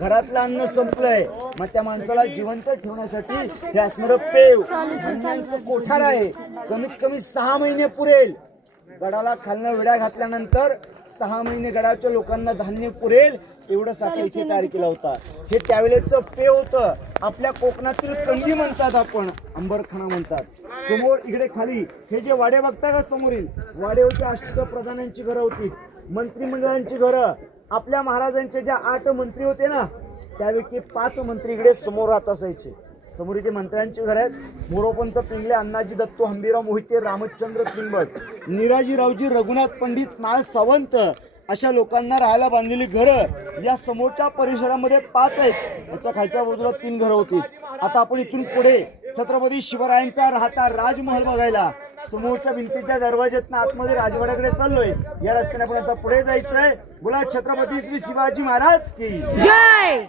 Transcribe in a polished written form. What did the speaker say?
घरातलं अन्न संपलंय, मग त्या माणसाला जिवंत ठेवण्यासाठी हे असणारं पेव धान्यांचं कोठार आहे. कमीत कमी 6 महिने पुरेल. गडाला खालनं विड्या घातल्यानंतर 6 महिने गडाच्या लोकांना धान्य पुरेल एवढं साखर इथे तयार केला होता. हे त्यावेळेचं पेव होतं. आपल्या कोकणातील कंदी म्हणतात, आपण अंबरखाना म्हणतात. समोर इकडे खाली हे जे वाडे बघता का समोरील वाडे होते, अष्टप्रधानांची घरं होती, मंत्रिमंडळांची घरं. आपल्या महाराजांचे ज्या 8 मंत्री होते ना, त्यापैकी 5 मंत्री इकडे समोर राहत असायचे. समोर इथे मंत्र्यांची घर आहेत. मोरोपंत पिंगले, अण्णाजी दत्तो, हंबीराव मोहिते, रामचंद्र त्रिंबक, निराजीरावजी, रघुनाथ पंडित, माळ सावंत अशा लोकांना राहायला बांधलेली घरं या समोरच्या परिसरामध्ये 5 आहेत. त्याच्या खालच्या बाजूला 3 घरं होती. आता आपण इथून पुढे छत्रपती शिवरायांचा राहता राजमहल बघायला समोरच्या भिंतीच्या दरवाज्यातनं आतमध्ये राजवाड्याकडे चाललोय. या रस्त्याने आपण आता पुढे जायचंय. बोला छत्रपती श्री शिवाजी महाराज की जय.